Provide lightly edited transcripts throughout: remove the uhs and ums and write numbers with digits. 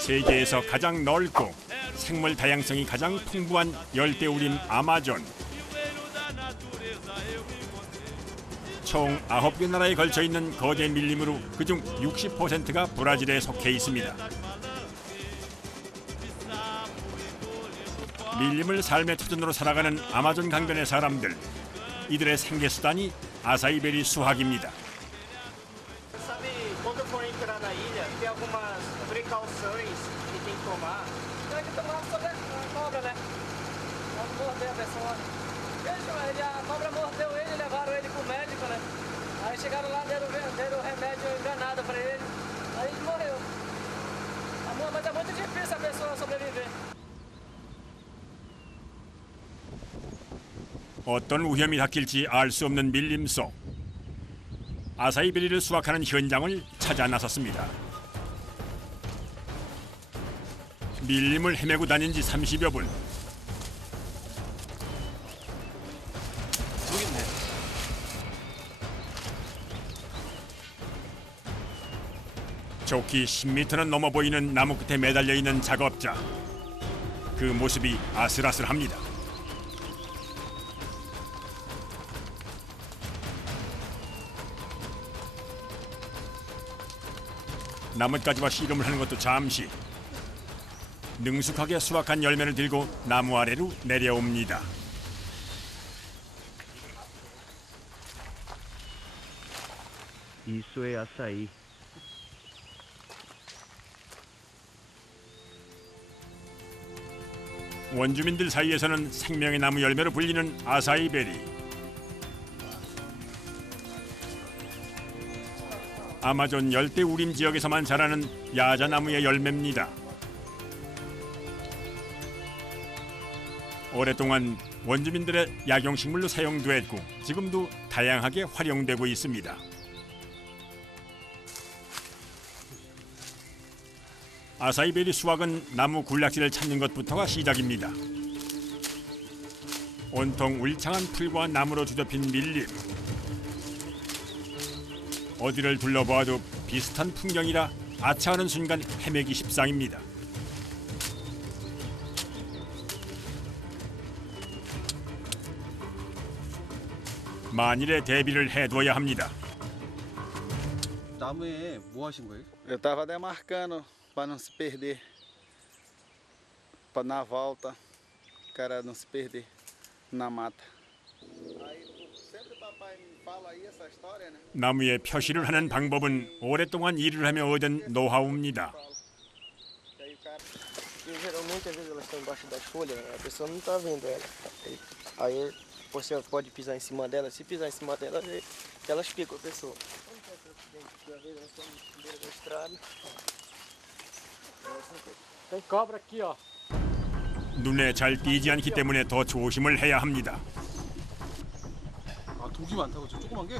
세계에서 가장 넓고 생물 다양성이 가장 풍부한 열대우림 아마존. 총 9개 나라에 걸쳐 있는 거대 밀림으로 그중 60%가 브라질에 속해 있습니다. 밀림을 삶의 터전으로 살아가는 아마존 강변의 사람들. 이들의 생계수단이 아사이베리 수확입니다. Sabe, quando for entrar na ilha, tem algumas precauções que tem que tomar. Tem que tomar sobre a cobra, né? Não morder a pessoa. A cobra mordeu ele, levaram ele pro médico, né? Aí chegaram lá, deram remédio enganado pra ele. Aí ele morreu. Mas é muito difícil a pessoa sobreviver. 어떤 위험이 닥칠지 알 수 없는 밀림 속. 아사이베리를 수확하는 현장을 찾아 나섰습니다. 밀림을 헤매고 다닌 지 30여 분. 여기 있네. 좋기 10m는 넘어 보이는 나무 끝에 매달려 있는 작업자. 그 모습이 아슬아슬합니다. 나뭇가지와 씨름을 하는 것도 잠시. 능숙하게 수확한 열매를 들고 나무 아래로 내려옵니다. Isso é açaí. 원주민들 사이에서는 생명의 나무 열매로 불리는 아사이베리. 아마존 열대우림 지역에서만 자라는 야자나무의 열매입니다. 오랫동안 원주민들의 약용식물로 사용됐고 지금도 다양하게 활용되고 있습니다. 아사이베리 수확은 나무 군락지를 찾는 것부터가 시작입니다. 온통 울창한 풀과 나무로 뒤덮인 밀림. 어디를 둘러보아도 비슷한 풍경이라 아차하는 순간 헤매기 십상입니다. 만일의 대비를 해둬야 합니다. 나무에 뭐 하신 거예요? Eu estava demarcando para não se perder, para na volta, o cara não se perder na mata. Aí sempre papai me fala aí essa história, né? 나무에 표시를 하는 방법은 오랫동안 일을 하며 얻은 노하우입니다. Aí o cara E geralmente, às vezes, elas estão embaixo das folhas, a pessoa não está vendo ela. Aí você pode pisar em cima dela, se pisar em cima dela, elas picam a pessoa. Às vezes, elas estão no beira da estrada. Tem cobra aqui, ó. 눈에 잘 띄지 않기 때문에 더 조심을 해야 합니다. 아, 독이 많다고 저 조그만 게?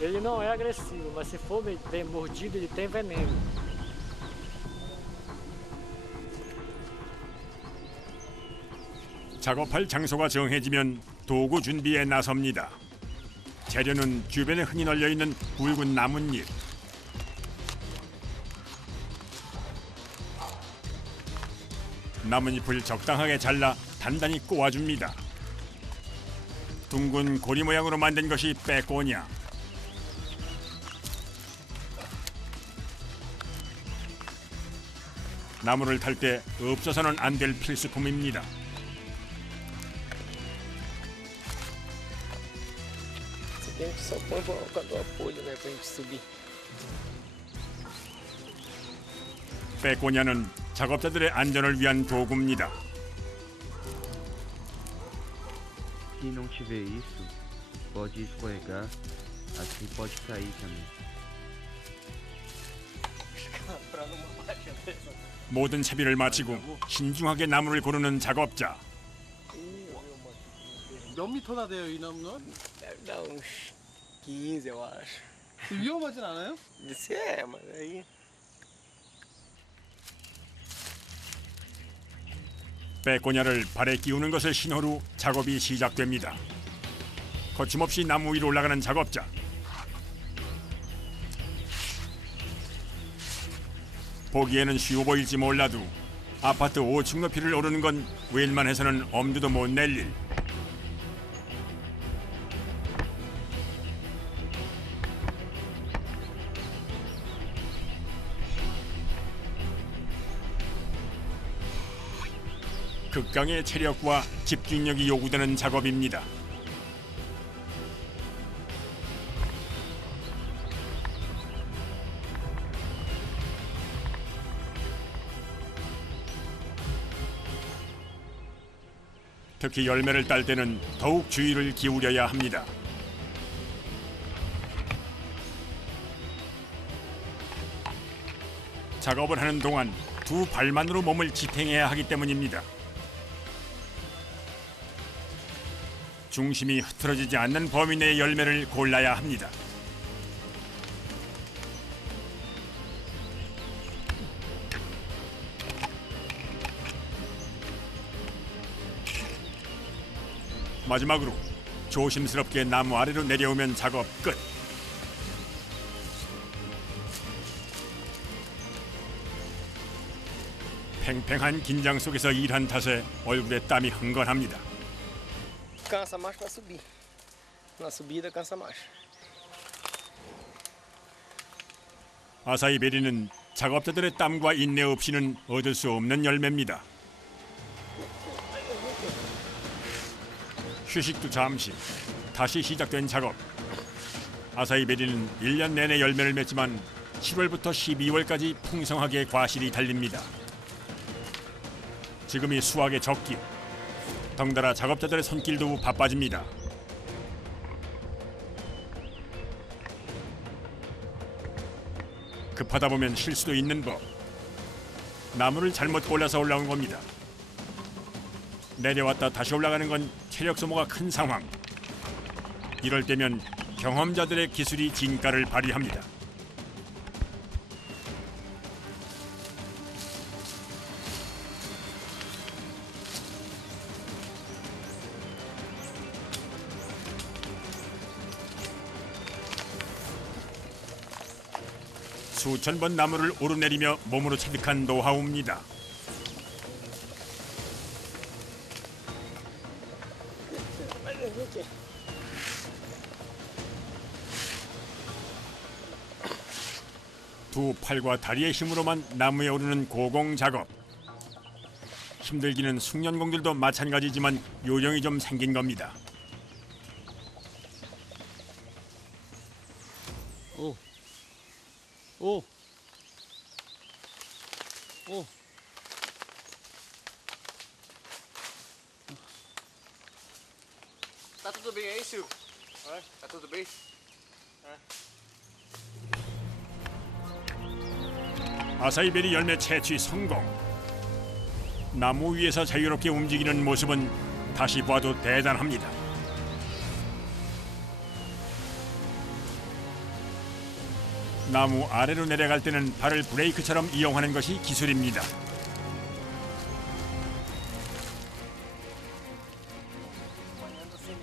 Ele não é agressivo, mas se for bem mordido, ele tem veneno. 작업할 장소가 정해지면 도구 준비에 나섭니다. 재료는 주변에 흔히 널려 있는 굵은 나뭇잎. 나뭇잎을 적당하게 잘라 단단히 꼬아줍니다. 둥근 고리 모양으로 만든 것이 빼꼬냐. 나무를 탈 때 없어서는 안 될 필수품입니다. Você tem que só pôr o apoio, né, pra gente subir. 빼꼬냐는 작업자들의 안전을 위한 도구입니다. Se não tiver isso, pode escorregar, assim pode cair também. 모든 채비를 마치고 신중하게 나무를 고르는 작업자. 몇 미터나 돼요, 이 나무는? Deve dar uns 15, eu acho. 위험하진 않아요? Isso é, mas aí... 빼꼬냐를 발에 끼우는 것을 신호로 작업이 시작됩니다. 거침없이 나무 위로 올라가는 작업자. 보기에는 쉬워 보일지 몰라도 아파트 5층 높이를 오르는 건 웬만해서는 엄두도 못 낼 일. 극강의 체력과 집중력이 요구되는 작업입니다. 특히 열매를 딸 때는 더욱 주의를 기울여야 합니다. 작업을 하는 동안 두 발만으로 몸을 지탱해야 하기 때문입니다. 중심이 흐트러지지 않는 범위 내의 열매를 골라야 합니다. 마지막으로 조심스럽게 나무 아래로 내려오면 작업 끝. 팽팽한 긴장 속에서 일한 탓에 얼굴에 땀이 흥건합니다. Cansa mais para subir. Na subida cansa mais. 아사히 베리는 작업자들의 땀과 인내 없이는 얻을 수 없는 열매입니다. 휴식도 잠시, 다시 시작된 작업. 아사히 베리는 1년 내내 열매를 맺지만 7월부터 12월까지 풍성하게 과실이 달립니다. 지금이 수확의 적기. 덩달아 작업자들의 손길도 바빠집니다. 급하다 보면 실수도 있는 법. 나무를 잘못 골라서 올라온 겁니다. 내려왔다 다시 올라가는 건 체력 소모가 큰 상황. 이럴 때면 경험자들의 기술이 진가를 발휘합니다. 수천 번 나무를 오르내리며 몸으로 체득한 노하우입니다. 두 팔과 다리의 힘으로만 나무에 오르는 고공 작업. 힘들기는 숙련공들도 마찬가지지만 요령이 좀 생긴 겁니다. 오. Tá tudo bem aí, Silvio? Tá tudo bem? 아사이베리 열매 채취 성공. 나무 위에서 자유롭게 움직이는 모습은 다시 봐도 대단합니다. 나무 아래로 내려갈 때는 발을 브레이크처럼 이용하는 것이 기술입니다.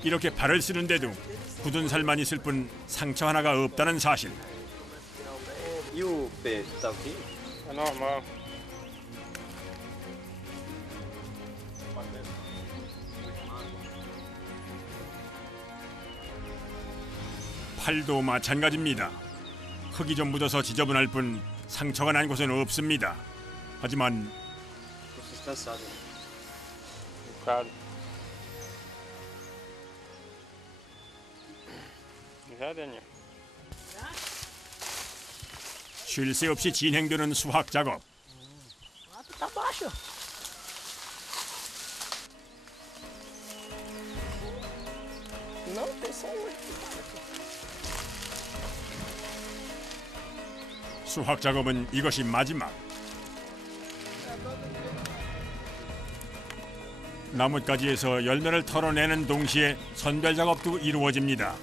이렇게 발을 쓰는데도 굳은 살만 있을 뿐 상처 하나가 없다는 사실. E o pé, tá ok? É normal. 팔도 마찬가지입니다. 흙이 좀 묻어서 지저분할 뿐 상처가 난 곳은 없습니다. 하지만 Tô cansado. Um bocado. Já, Daniel? 쉴 새 없이 진행되는 수확 작업. Tá baixo. Não, tem só um. 수확 작업은 이것이 마지막. 나뭇가지에서 열매를 털어내는 동시에 선별 작업도 이루어집니다.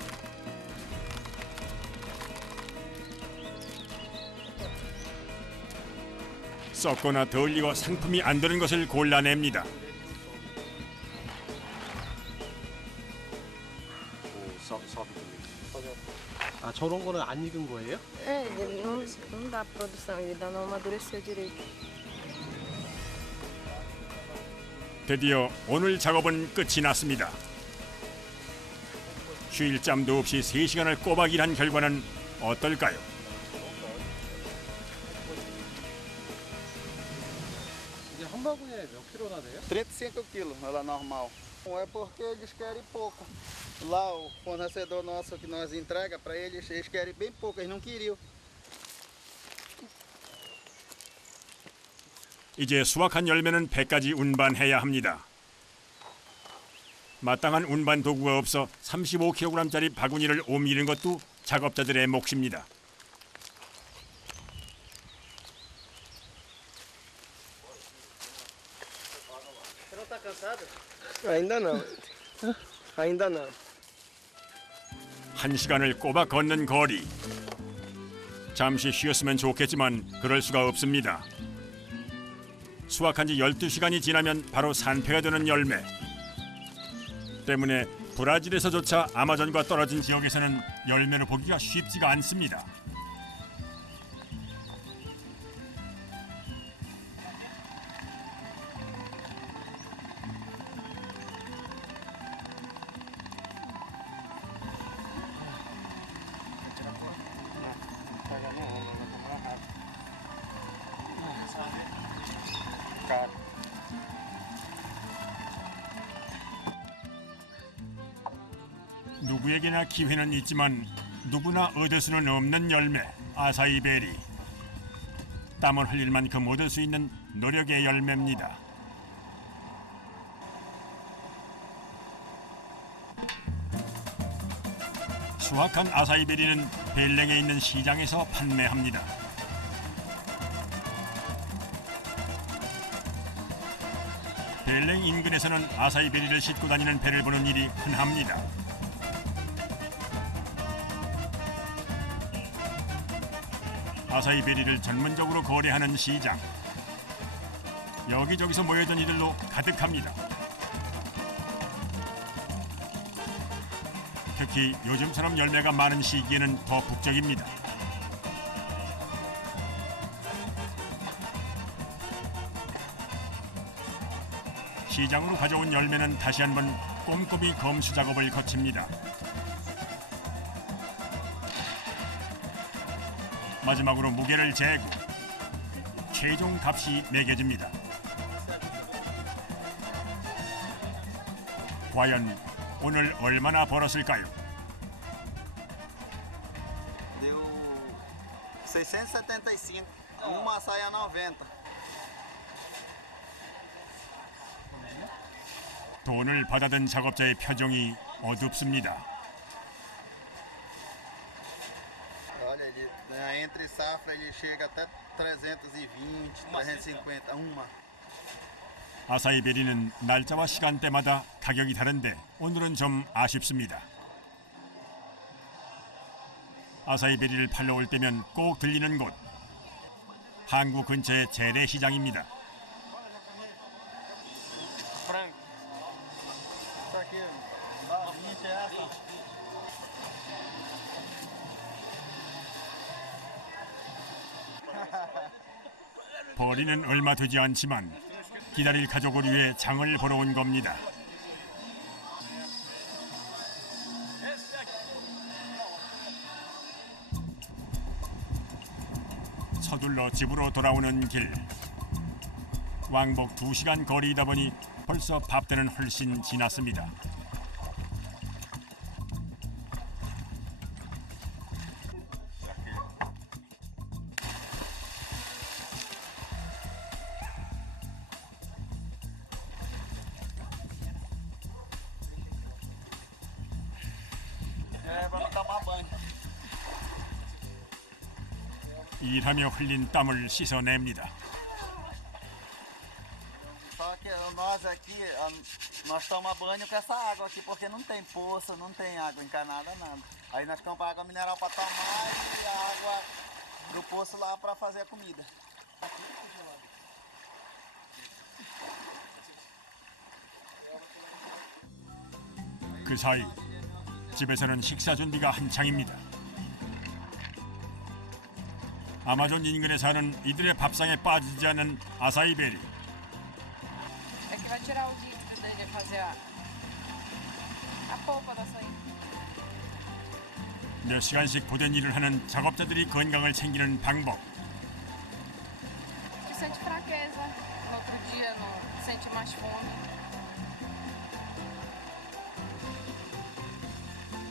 썩거나 덜 익어 상품이 안 되는 것을 골라냅니다. 아, 저런 거는 안 익은 거예요? É, ele não dá produção, ele ainda não amadureceu direito. 드디어 오늘 작업은 끝이 났습니다. 쉴 짬도 없이 3시간을 꼬박 일한 결과는 어떨까요? 이게 한 바구니에 몇 킬로나 돼요? 35 quilos, ela normal. É porque eles querem pouco. Lá o fornecedor nosso que nós entrega para eles, eles querem bem pouco, eles não queriam. 이제 수확한 열매는 배까지 운반해야 합니다. 마땅한 운반 도구가 없어 35kg짜리 바구니를 옮기는 것도 작업자들의 몫입니다. Você não tá cansado? Ainda não. Ainda não. 1시간을 꼬박 걷는 거리. 잠시 쉬었으면 좋겠지만 그럴 수가 없습니다. 수확한 지 12시간이 지나면 바로 산패가 되는 열매. 때문에 브라질에서조차 아마존과 떨어진 지역에서는 열매로 보기가 쉽지가 않습니다. 누구에게나 기회는 있지만 누구나 얻을 수는 없는 열매, 아사이베리. 땀을 흘릴 만큼 얻을 수 있는 노력의 열매입니다. 수확한 아사이베리는 벨랭에 있는 시장에서 판매합니다. 벨랭 인근에서는 아사이베리를 싣고 다니는 배를 보는 일이 흔합니다. 아사이베리를 전문적으로 거래하는 시장. 여기저기서 모여든 이들로 가득합니다. 특히 요즘처럼 열매가 많은 시기에는 더 북적입니다. 시장으로 가져온 열매는 다시 한번 꼼꼼히 검수 작업을 거칩니다. 마지막으로 무게를 재고 최종 값이 매겨집니다. 과연 오늘 얼마나 벌었을까요? Deu 675, uma saia 90. 돈을 받아든 작업자의 표정이 어둡습니다. Olha, ele, entre safra ele chega até 320, 350, uma. 아사이베리는 날짜와 시간대마다 가격이 다른데 오늘은 좀 아쉽습니다. 아사이베리를 팔러 올 때면 꼭 들리는 곳. 항구 근처의 재래시장입니다. Frango. Isso aqui, dá 20 essa. 벌이는 얼마 되지 않지만 기다릴 가족을 위해 장을 보러 온 겁니다. 서둘러 집으로 돌아오는 길. 왕복 2시간 거리이다 보니 벌써 밥때는 훨씬 지났습니다. É, pra não tomar banho. 일하며 흘린 땀을 씻어냅니다. Só que nós aqui, nós tomamos banho com essa água aqui, porque não tem poço, não tem água encanada, nada. Aí nós compramos água mineral para tomar e a água do poço lá para fazer a comida. 그 사이 집에서는 식사 준비가 한창입니다. 아마존 인근에 사는 이들의 밥상에 빠지지 않는 아사이베리. É que vai tirar o líquido dele, fazer a polpa da açaí. 몇 시간씩 고된 일을 하는 작업자들이 건강을 챙기는 방법. Que sente fraqueza, no outro dia não sente mais fome.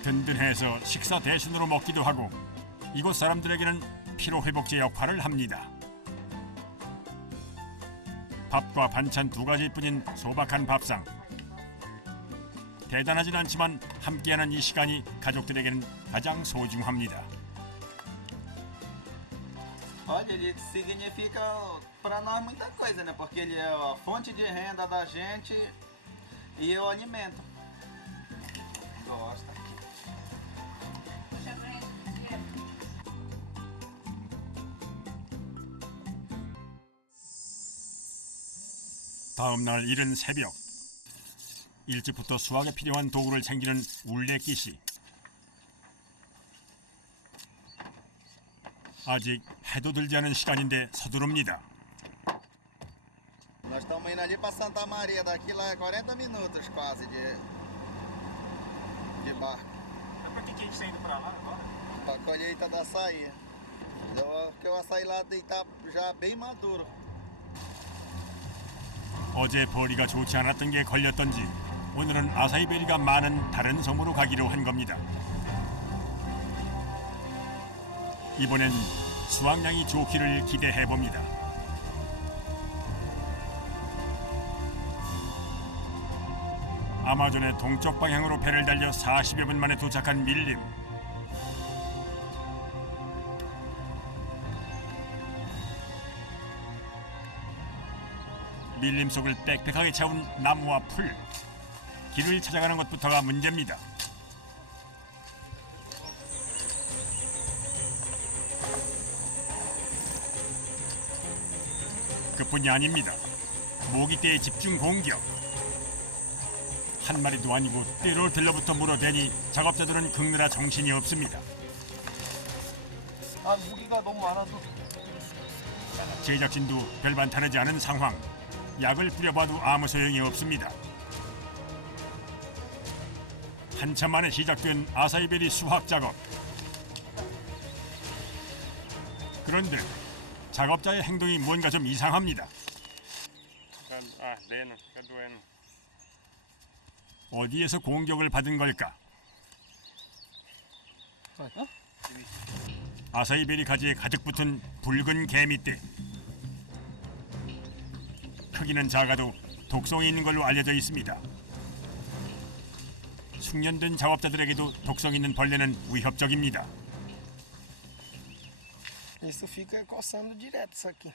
든든해서 식사 대신으로 먹기도 하고 이곳 사람들에게는 피로회복제 역할을 합니다. 밥과 반찬 두 가지뿐인 소박한 밥상. 대단하진 않지만 함께하는 이 시간이 가족들에게는 가장 소중합니다. Olha, ele significa para nós muita coisa, né? Porque ele é a fonte de renda da gente e o alimento. Gosta. 다음 날 이른 새벽. 일찍부터 수확에 필요한 도구를 챙기는 울레끼 씨. 아직 해도 들지 않은 시간인데 서두릅니다. Nós estamos indo ali para Santa Maria, daqui lá é 40 minutos quase de barco. Mas por que a gente está indo para lá agora? Para a colheita do açaí. Porque o açaí lá está já bem maduro. 어제 벌이가 좋지 않았던 게 걸렸던지 오늘은 아사이베리가 많은 다른 섬으로 가기로 한 겁니다. 이번엔 수확량이 좋기를 기대해 봅니다. 아마존의 동쪽 방향으로 배를 달려 40여 분 만에 도착한 밀림. 밀림 속을 빽빽하게 채운 나무와 풀. 길을 찾아가는 것부터가 문제입니다. 그뿐이 아닙니다. 모기떼의 집중 공격. 한 마리도 아니고 떼로 들러부터 물어대니 작업자들은 긁느라 정신이 없습니다. 아, 무기가 너무 많아서. 제작진도 별반 다르지 않은 상황. 약을 뿌려봐도 아무 소용이 없습니다. 한참 만에 시작된 아사이베리 수확 작업. 그런데 작업자의 행동이 뭔가 좀 이상합니다. 어디에서 공격을 받은 걸까? 아사이베리 가지에 가득 붙은 붉은 개미떼. 크기는 작아도 독성이 있는 걸로 알려져 있습니다. 숙련된 작업자들에게도 독성 있는 벌레는 위협적입니다. Isso fica coçando direto isso aqui.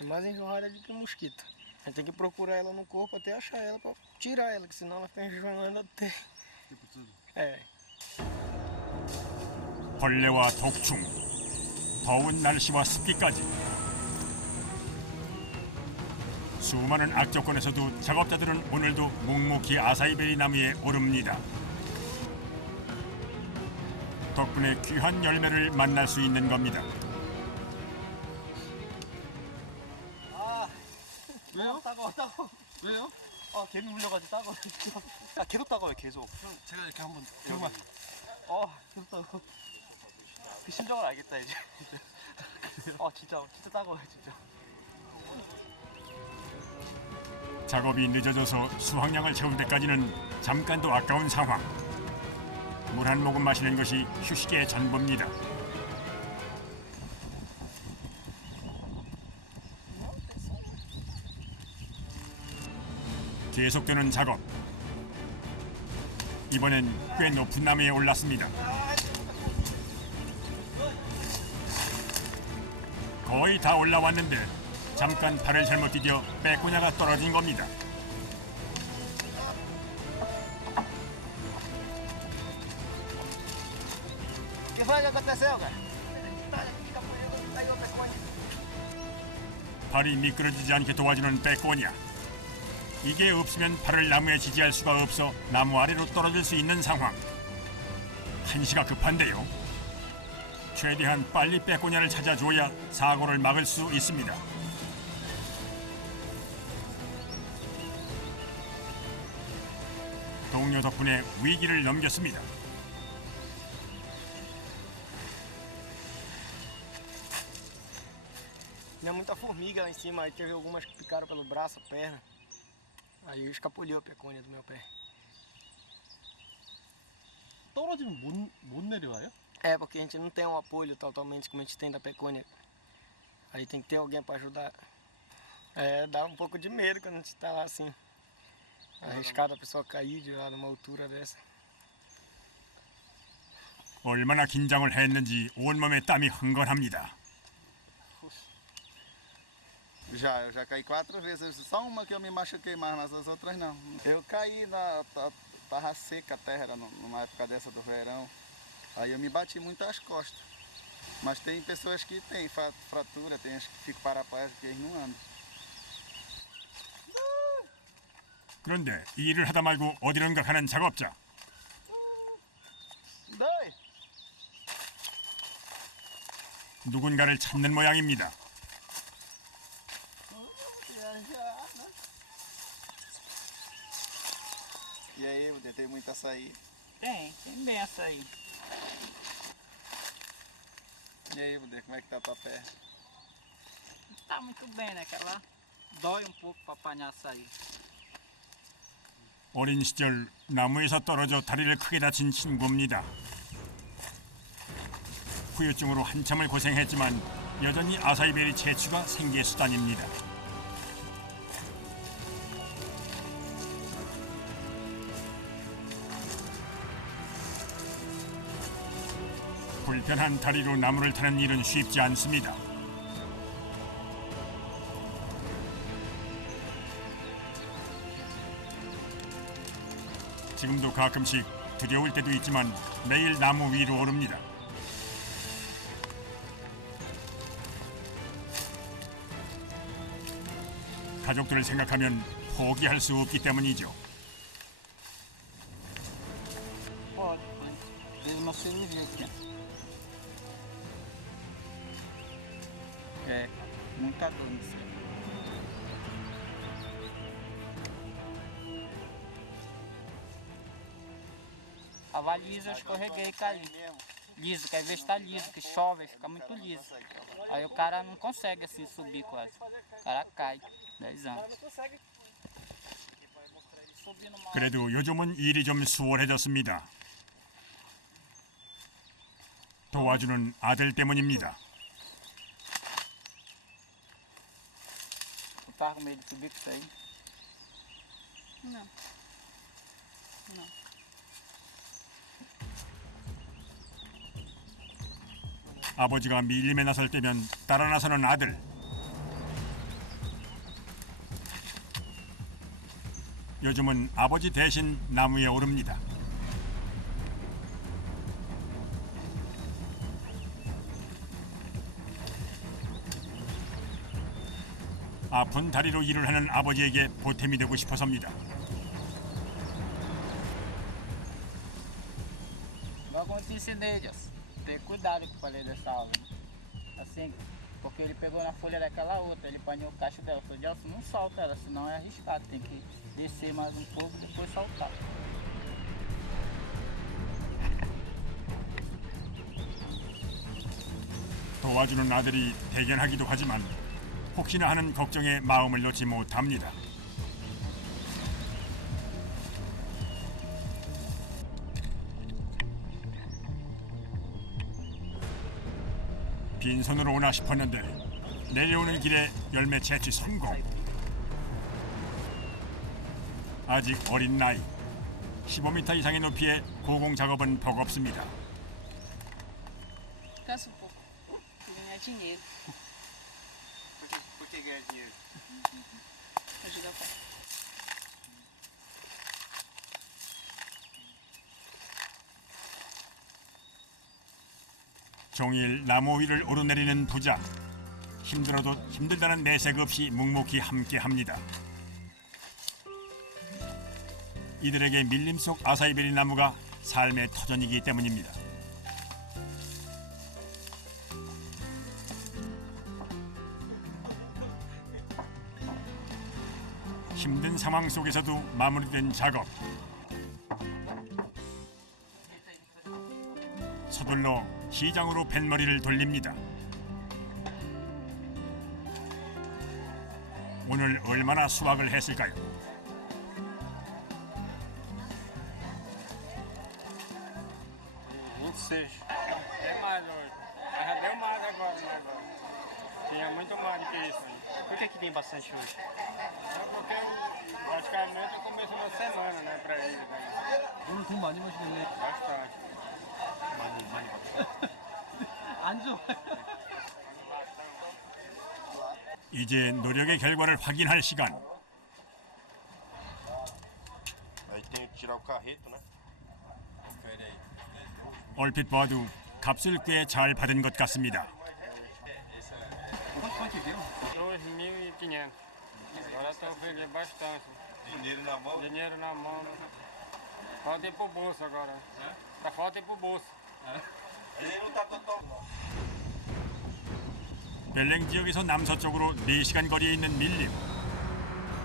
É mais enjoada do que mosquito. A gente tem que procurar ela no corpo até achar ela para tirar ela, que senão ela fica enjoando até. É. 벌레와 독충, 더운 날씨와 습기까지. 수많은 악조건에서도 작업자들은 오늘도 묵묵히 아사이베리 나무에 오릅니다. 덕분에 귀한 열매를 만날 수 있는 겁니다. 왜요? 따가워. 왜요? 아, 개미 물려가지고 따가워. 야, 계속 따가워요, 계속. 그럼 제가 이렇게 한번 정말. 계속 따가워. 그 심정을 알겠다, 이제. 진짜 따가워요, 진짜. 작업이 늦어져서 수확량을 채울 때까지는 잠깐도 아까운 상황. 물 한 모금 마시는 것이 휴식의 전부입니다. 계속되는 작업. 이번엔 꽤 높은 나무에 올랐습니다. 거의 다 올라왔는데 잠깐 발을 잘못 디뎌 빼꼬냐가 떨어진 겁니다. O que foi que aconteceu, cara? 발이 미끄러지지 않게 도와주는 빼꼬냐. 이게 없으면 발을 나무에 지지할 수가 없어 나무 아래로 떨어질 수 있는 상황. 한시가 급한데요. 최대한 빨리 빼꼬냐를 찾아줘야 사고를 막을 수 있습니다. 동료 덕분에 위기를 넘겼습니다. Tinha muita formiga lá em cima, aí teve algumas que picaram pelo braço, a perna. Aí escapuliu a pecônia do meu pé. 떨어지면 못 내려와요? É, porque a gente não tem um apoio totalmente como a gente tem da pecônia. Aí tem que ter alguém para ajudar. É, dá um pouco de medo quando a gente tá lá assim. Arriscado a pessoa cair de lá numa altura dessa. 얼마나 긴장을 했는지 온몸에 땀이 흥건합니다. Eu já caí 4 vezes, só uma que eu me machuquei mais, mas as outras não. Eu caí, tava seca a terra, era numa época dessa do verão. Aí eu me bati muito as costas. Mas tem pessoas que têm fratura, tem as que ficam paraplégicas, eles não andam. 그런데 일을 하다 말고 어디론가 가는 작업자. Dói! 누군가를 찾는 모양입니다. E aí, tem muito açaí. Tem bem açaí. E aí, Buder, como é que tá a tua perna? Não tá muito bem, né? Que ela dói um pouco para apanhar açaí. 어린 시절 나무에서 떨어져 다리를 크게 다친 친구입니다. 후유증으로 한참을 고생했지만 여전히 아사이베리 채취가 생계 수단입니다. 불편한 다리로 나무를 타는 일은 쉽지 않습니다. 지금도 가끔씩 두려울 때도 있지만 매일 나무 위로 오릅니다. 가족들을 생각하면 포기할 수 없기 때문이죠. Pode. Fez uma cirurgia aqui. É, muita dor nisso aí. Tava liso, eu escorreguei e caí. Liso, que às vezes tá liso, que chove, fica muito liso. Aí o cara não consegue assim subir quase. O cara cai. 10 anos. 그래도 요즘은 일이 좀 수월해졌습니다. 도와주는 아들 때문입니다. Não tava com medo de subir com isso aí? Não. Não. 아버지가 밀림에 나설 때면 따라 나서는 아들. 요즘은 아버지 대신 나무에 오릅니다. 아픈 다리로 일을 하는 아버지에게 보탬이 되고 싶어서입니다. Igual como eu te ensinei, Deus. Tem cuidado que eu falei dessa aula. Assim, porque ele pegou na folha daquela outra, ele apanhou o cacho dela. Eu falei, Gelson, não solta ela, senão é arriscado. Tem que descer mais um pouco e depois soltar. 도와주는 아들이 대견하기도 하지만 혹시나 하는 걱정에 마음을 놓지 못합니다. 빈손으로 오나 싶었는데 내려오는 길에 열매 채취 성공. 아직 어린 나이 15m 이상의 높이의 고공 작업은 버겁습니다. Cansa um pouco. Ganhar dinheiro. Por que ganhar dinheiro? Ajuda o pai. 종일 나무 위를 오르내리는 부자. 힘들어도 힘들다는 내색 없이 묵묵히 함께합니다. 이들에게 밀림 속 아사이베리 나무가 삶의 터전이기 때문입니다. 힘든 상황 속에서도 마무리된 작업. 서둘러 시장으로 뱃머리를 돌립니다. 오늘 얼마나 수확을 했을까요? É mais hoje. Mas já deu mais agora o negócio. Tinha muito mais do que isso aí. Por que tem bastante hoje? É porque praticamente começou na semana, né, pra eles aí. 오늘 돈 많이 버시겠네. Bastante. 많이 벌. 안 좋아. 이제 노력의 결과를 확인할 시간. Aí tem que tirar o carreto, né? Confere aí. 얼핏 봐도 값을 꽤 잘 받은 것 같습니다. Quanto deu? 2.500. Agora estou feliz bastante. Dinheiro na mão. Dinheiro na mão. Falta ir pro bolso agora. Tá falta ir pro bolso. Ele não tá total. 벨랭 지역에서 남서쪽으로 4시간 거리에 있는 밀림.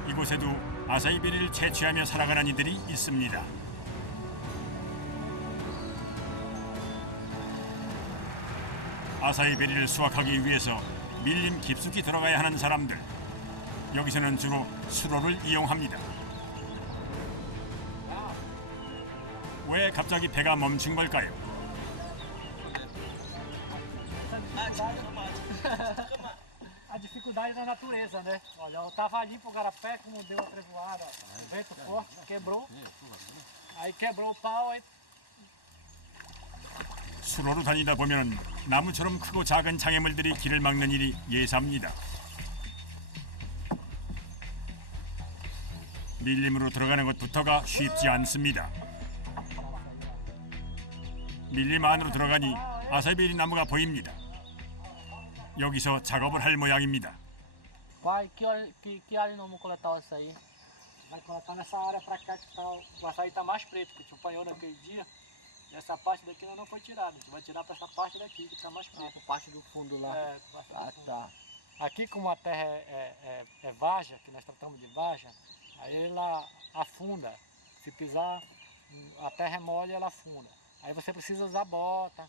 이곳에도 아사히 베리를 채취하며 살아가는 이들이 있습니다. 아사히 베리를 수확하기 위해서 밀림 깊숙이 들어가야 하는 사람들. 여기서는 주로 수로를 이용합니다. 왜 갑자기 배가 멈춘 걸까요? A dificuldade da natureza, né? Olha, eu tava ali pro garapé, como deu a trevoada, o vento forte, quebrou. Aí quebrou o pau, aí 수로로 다니다 보면 나무처럼 크고 작은 장애물들이 길을 막는 일이 예사입니다. 밀림으로 들어가는 것부터가 쉽지 않습니다. 밀림 안으로 들어가니 아사히베리 나무가 보입니다. 여기서 작업을 할 모양입니다. vai, que área nós vamos coletar isso aí? Vai coletar nessa área pra cá que tá, o açaí tá mais preto, que a gente apanhou naquele dia. E essa parte daqui ainda não foi tirada, a gente vai tirar pra essa parte daqui que tá mais preta. Parte do fundo lá. É, parte do fundo. Tá. Aqui como a terra é varja, que nós tratamos de varja, aí ela afunda. Se pisar, a terra é mole e ela afunda. Aí você precisa usar bota.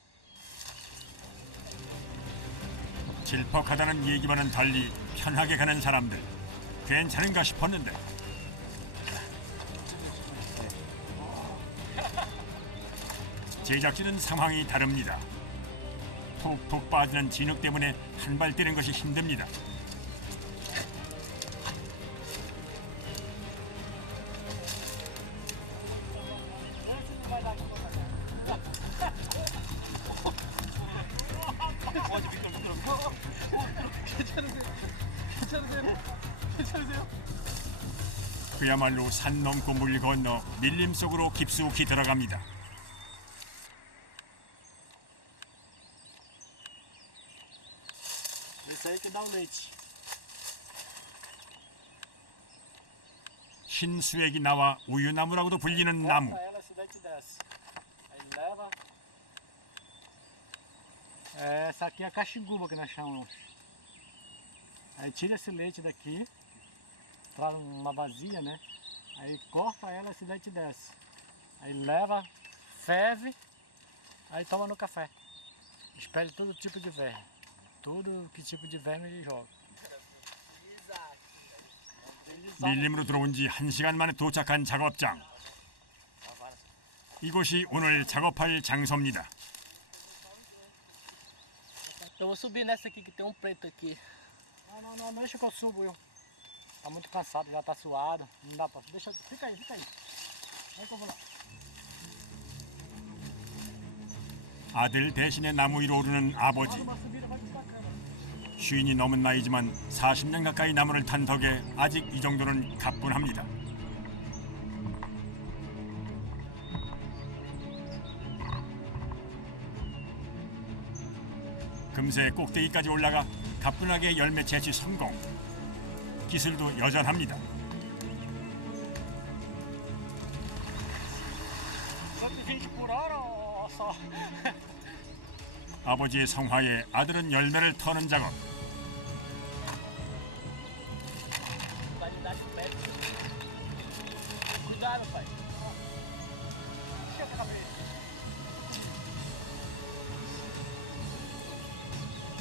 질퍽하다는 얘기와는 달리 편하게 가는 사람들. 괜찮은가 싶었는데 제작진은 상황이 다릅니다. 푹푹 빠지는 진흙 때문에 한 발 뛰는 것이 힘듭니다. 그야말로 산 넘고 물 건너 밀림 속으로 깊숙이 들어갑니다. Isso aí que dá o leite. 흰 수액이 나와 우유나무라고도 불리는 나무. Corta ela, esse leite desce. Aí leva. Essa aqui é a caxinguba que nós chamamos. Aí tira esse leite daqui, traz uma vasilha, né? Aí corta ela, esse leite desce. Aí leva, ferve, aí toma no café. Espere todo tipo de verme. Tudo que tipo de verme ele joga. 밀림으로 들어온 지 1시간 만에 도착한 작업장. 이곳이 오늘 작업할 장소입니다. Eu vou subir nessa aqui que tem um preto aqui. Não, deixa que eu subo eu. Tá muito cansado, já tá suado. Não dá pra. Deixa, fica aí. Vem que eu vou lá. 아들 대신에 나무 위로 오르는 아버지. Uma subida vai destacando. 쉰이 넘은 나이지만 40년 가까이 나무를 탄 덕에 아직 이 정도는 가뿐합니다. 금세 꼭대기까지 올라가 가뿐하게 열매 채취 성공. 기술도 여전합니다. 120 por hora ou só? 아버지의 성화에 아들은 열매를 터는 작업. Qualidade médica. Obrigado, pai. Chega a cabeça.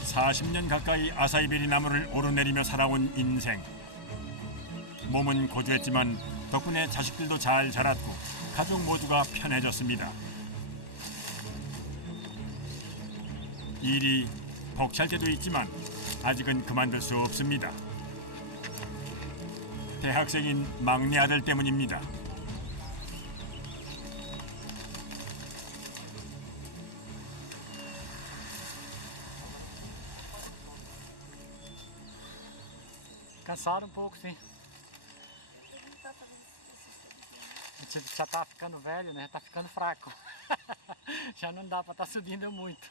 40년 가까이 아사이베리 나무를 오르내리며 살아온 인생. 몸은 고주했지만 덕분에 자식들도 잘 자랐고 가족 모두가 편해졌습니다. 일이 벅찰 때도 있지만 아직은 그만둘 수 없습니다. 대학생인 막내 아들 때문입니다. Cansado um pouco, sim. A gente já tá ficando velho, né? Tá ficando fraco. Já não dá para estar subindo muito.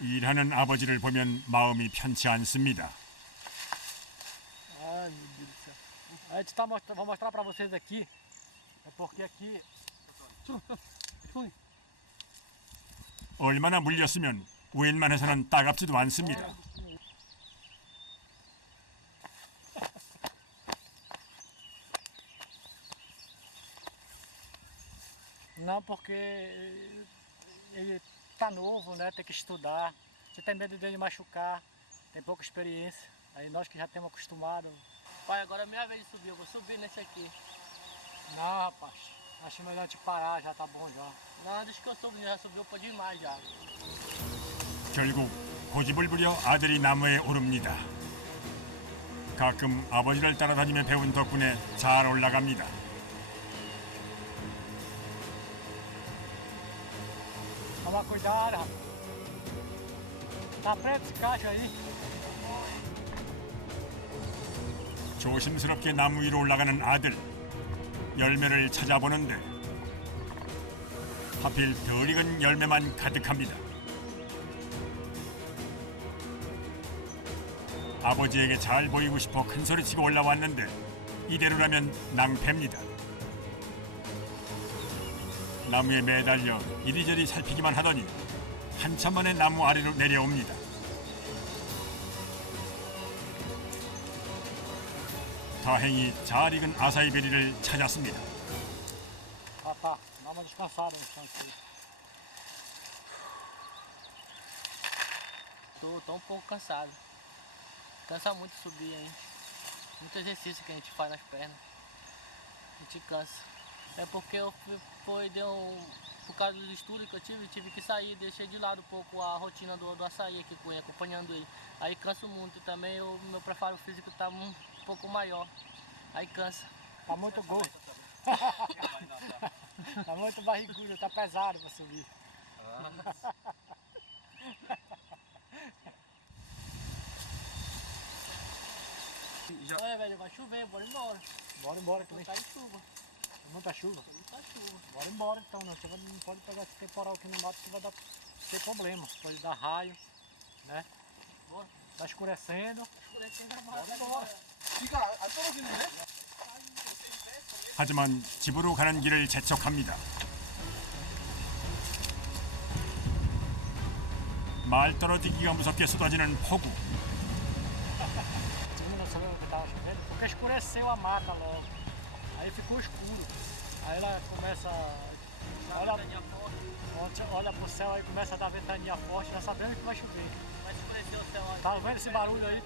일하는 아버지를 보면 마음이 편치 않습니다. Ai, meu Deus do céu. A gente tá vou mostrar para vocês aqui. É porque aqui... 얼마나 물렸으면 우일만 해서는 따갑지도 않습니다. Não, porque ele tá novo, né? Tem que estudar. Você tem medo dele machucar, tem pouca experiência. Aí nós que já temos acostumado. Pai, agora é minha vez de subir, eu vou subir nesse aqui. Não, rapaz, acho melhor te parar, já tá bom já. Não, deixa que eu subi, já subiu pode demais já. 결국 고집을 부려 아들이 나무에 오릅니다. 가끔 아버지를 따라다니며 배운 덕분에 잘 올라갑니다. Toma cuidado, rapaz. Tá preto esse caixa aí. 조심스럽게 나무 위로 올라가는 아들. 열매를 찾아보는데 하필 덜 익은 열매만 가득합니다. 아버지에게 잘 보이고 싶어 큰소리치고 올라왔는데 이대로라면 낭패입니다. 나무에 매달려 이리저리 살피기만 하더니 한참 만에 나무 아래로 내려옵니다. 다행히 잘 익은 아사이베리를 찾았습니다. Ah, tá. Dá uma descansada no chão aqui. Tô um pouco cansado. Cansa muito subir, hein? Muito exercício que a gente faz nas pernas. A gente cansa. É porque por causa dos estudos que eu tive que sair, deixei de lado um pouco a rotina do açaí aqui com ele, acompanhando ele. Aí canso muito também, meu preparo físico tá um pouco maior. Aí cansa. Tá muito gordo. Tá muito barrigudo, tá pesado pra subir. Olha, velho, vai chover, bora embora. Bora embora também. Tá em chuva. Muita chuva. Muita chuva. Bora embora então, não. Você não pode pegar esse temporal aqui no mato que vai ter problema. Pode dar raio, né? Bora. Tá escurecendo. Escurecendo a Bora embora. 하지만 집으로 가는 길을 재촉합니다. 말 떨어지기가 무섭게 쏟아지는 폭우. Não sabia que tava chovendo, porque escureceu a mata logo. Aí ficou escuro. Aí ela começa. Olha pro céu aí, começa a dar ventania forte, já sabendo que vai chover. Vai escurecer o céu. Tá vendo esse barulho aí?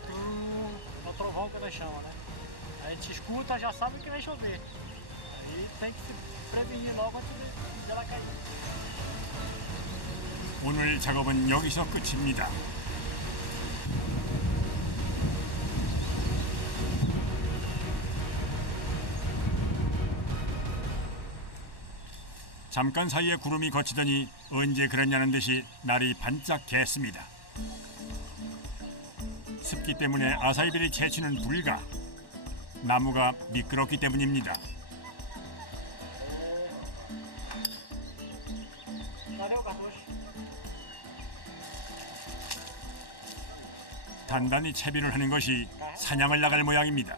É o trovão que nós chamamos, né? Aí a gente escuta, já sabe que vai chover. Aí tem que se prevenir logo antes dela cair. 오늘 작업은 여기서 끝입니다. 잠깐 사이에 구름이 걷히더니 언제 그랬냐는 듯이 날이 반짝 갰습니다. 습기 때문에 아사이베리 채취는 불가. 나무가 미끄럽기 때문입니다. Cadê o cartucho? 단단히 채비를 하는 것이 사냥을 나갈 모양입니다.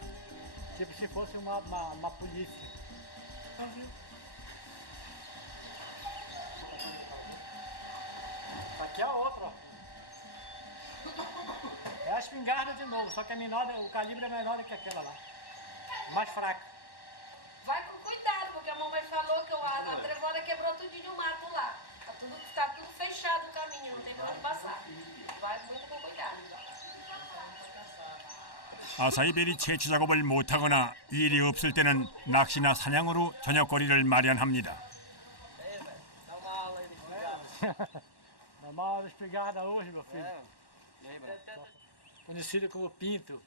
Tipo se fosse uma polícia. Aqui é outra, ó. É a espingarda de novo, só que é menor, o calibre é menor do que aquela lá. Mais fraca. Vai com cuidado. a trevona quebrou tudinho o mato lá. Tá tudo fechado o caminho, não tem pra onde passar. Vai muito com cuidado. 아사이베리 채취 작업을 못하거나 일이 없을 때는 낚시나 사냥으로 저녁거리를 마련합니다. A maior espingarda hoje, meu filho. Conhecido como pinto.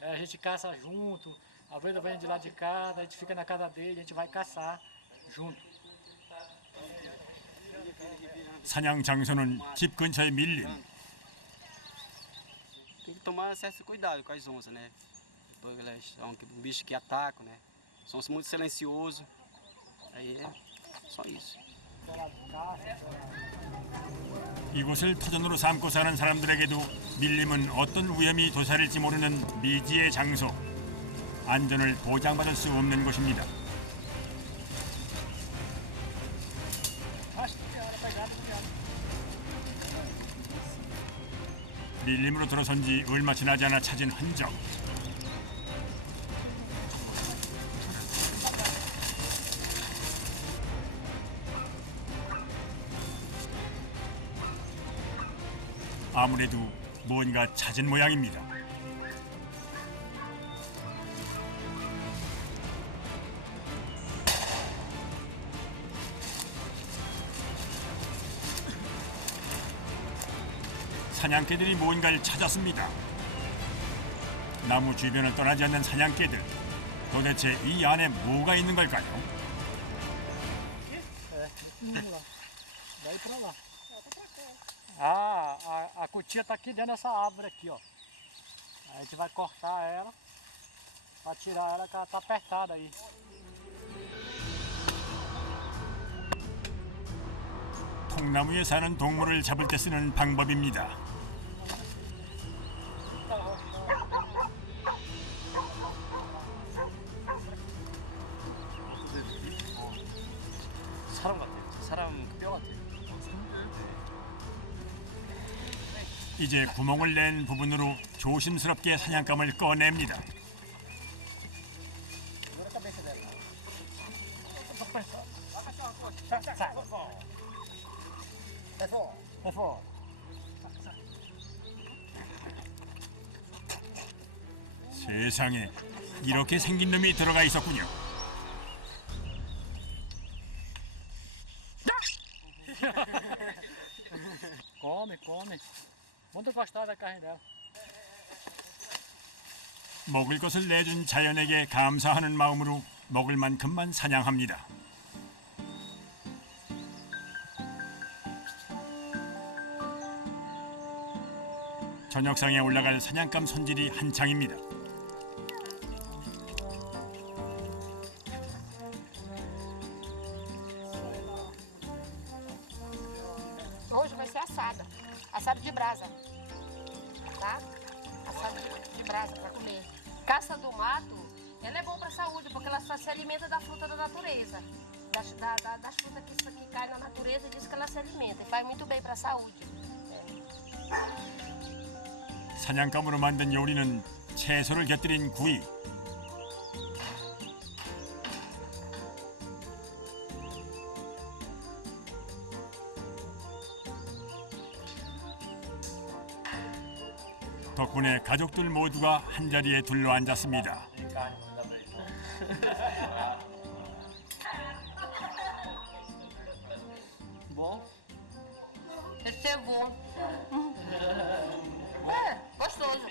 A gente caça junto. A venda vem de lá de casa, a gente fica na casa dele, a gente vai caçar junto. 사냥 장소는 집 근처의 밀림. Tem que tomar certo cuidado com as onças, né? Depois elas são um bicho que ataca, né? São muito silenciosos. Aí é só isso. 이곳을 터전으로 삼고 사는 사람들에게도 밀림은 어떤 위험이 도사릴지 모르는 미지의 장소. 안전을 보장받을 수 없는 곳입니다. 밀림으로 들어선 지 얼마 지나지 않아 찾은 흔적. 아무래도 뭔가 찾은 모양입니다. 사냥개들이 뭔가를 찾았습니다. 나무 주변을 떠나지 않는 사냥개들. 도대체 이 안에 뭐가 있는 걸까요? Daí pra lá. A cutia tá aqui dentro dessa árvore aqui, ó. A gente vai cortar ela pra tirar ela que ela tá apertada aí. 통나무에 사는 동물을 잡을 때 쓰는 방법입니다. 사람 같아요. 사람 뼈 같아요. 이제 구멍을 낸 부분으로 조심스럽게 사냥감을 꺼냅니다. 세상에 이렇게 생긴 놈이 들어가 있었군요. Come, come. Muito gostosa da carne dela. 먹을 것을 내준 자연에게 감사하는 마음으로 먹을 만큼만 사냥합니다. 저녁상에 올라갈 사냥감 손질이 한창입니다. Hoje vai ser assada. Assada de brasa. Tá? Assada de brasa para comer. Caça do mato, ela é bom para a saúde, porque ela só se alimenta da fruta da natureza. Das frutas que caem na natureza, diz que ela se alimenta. E faz muito bem para a saúde. 사냥감으로 만든 요리는 채소를 곁들인 구이. 덕분에 가족들 모두가 한자리에 둘러앉았습니다. Bom? Esse é bom. É, gostoso.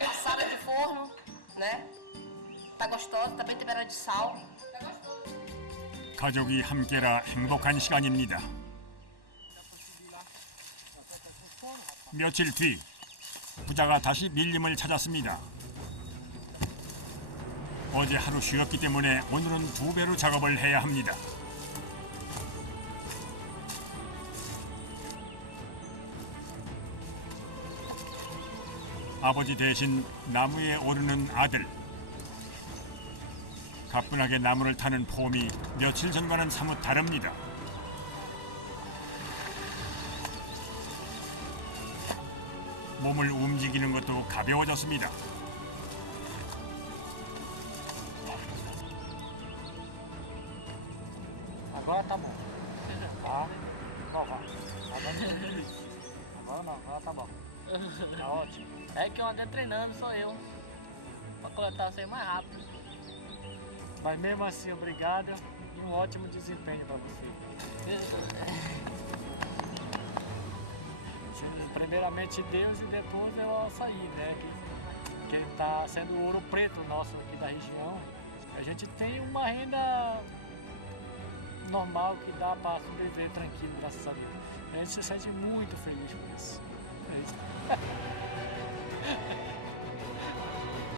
Assada de forno, né? Tá gostosa, tá bem temperada de sal. Tá gostoso. 가족이 함께라 행복한 시간입니다. 며칠 뒤 부자가 다시 밀림을 찾았습니다. 어제 하루 쉬었기 때문에 오늘은 2배로 작업을 해야 합니다. 아버지 대신 나무에 오르는 아들. 가뿐하게 나무를 타는 폼이 며칠 전과는 사뭇 다릅니다. 몸을 움직이는 것도 가벼워졌습니다. salvar. Agora não tô feliz. Agora não, agora tá bom. Tá ótimo. É que eu andei treinando, sou eu. Pra coletar você mais rápido. Mas mesmo assim, obrigado e um ótimo desempenho pra você. Primeiramente Deus e depois é o açaí, né? Que está sendo o ouro preto nosso aqui da região. A gente tem uma renda normal que dá para sobreviver tranquilo, graças a Deus. A gente se sente muito feliz com isso. É isso.